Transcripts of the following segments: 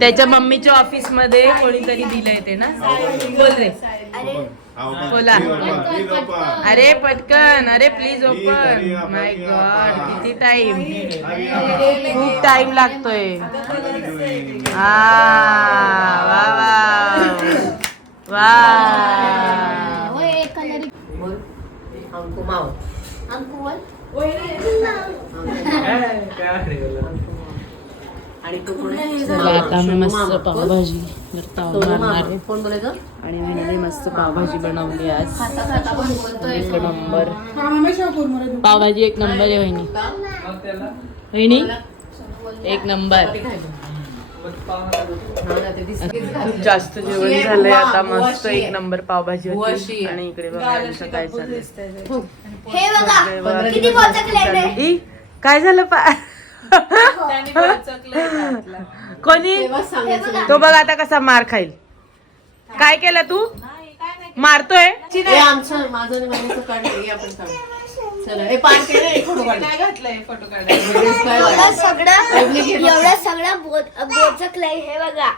त्याच्या मम्मीच्या ऑफिसमध्ये कोणीतरी दिलंय ते ना? बोल रे. बोला. अरे पटकन. अरे प्लीज ओपन माय गॉड किती टाइम खूप टाइम लागतोय. हा वा वा. वा. अंकु माव आणि तू कोण आहे? चला आता आम्ही मस्त पावभाजी आणि महिने मस्त पावभाजी बनवली आज. एक नंबर. पावभाजी एक नंबर आहे वहिनी. वहिनी एक नंबर. हा. खूप जास्त जेवण झालंय आता मस्त एक. नंबर पावभाजी होती. आणि इकडे बघा काय चाललंय. हे. काय झालं पा कोणी? तो बघ आता कसा मार खाईल. काय केलं तू? मारतोय? हे आमचं माझं आणि माझ्याचं काढलं आपण काढू. चला पान केलं एक फोटो काढ. एवढं सगळं एवढं सगळं बोच- बोचकलंय बघा.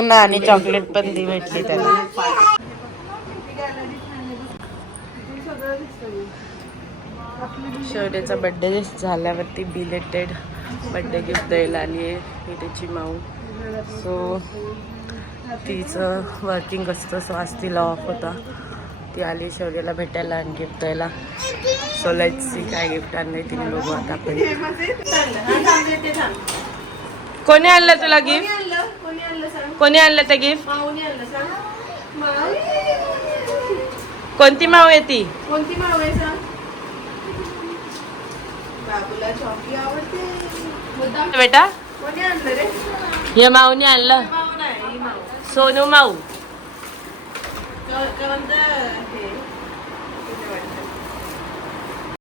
ना आणि चॉकलेट पण दी भेटली त्याला. शौर्याचा बड्डे झाल्यावरती बिलेटेड बड्डे गिफ्ट द्यायला आली आहे. ही त्याची माऊ. सो तिचं वर्किंग असतं. सो आज तिला ऑफ होता. ती आली शौर्याला भेटायला आणि गिफ्ट द्यायला. सो सी काय गिफ्ट आणलंय तिने बघू आता आपण. कोणी आणलं तुला गिफ्ट कोणी आणलं ते गिफ्ट कोणती माऊ आहे ती? कोणती माऊ आहे सांग? बाबूला चॉकी आवडते मुद्दाम बेटा कोणी आणलं रे हे माऊने आणलं माव नाही ही माव सोनू माऊ क- कोणतं हे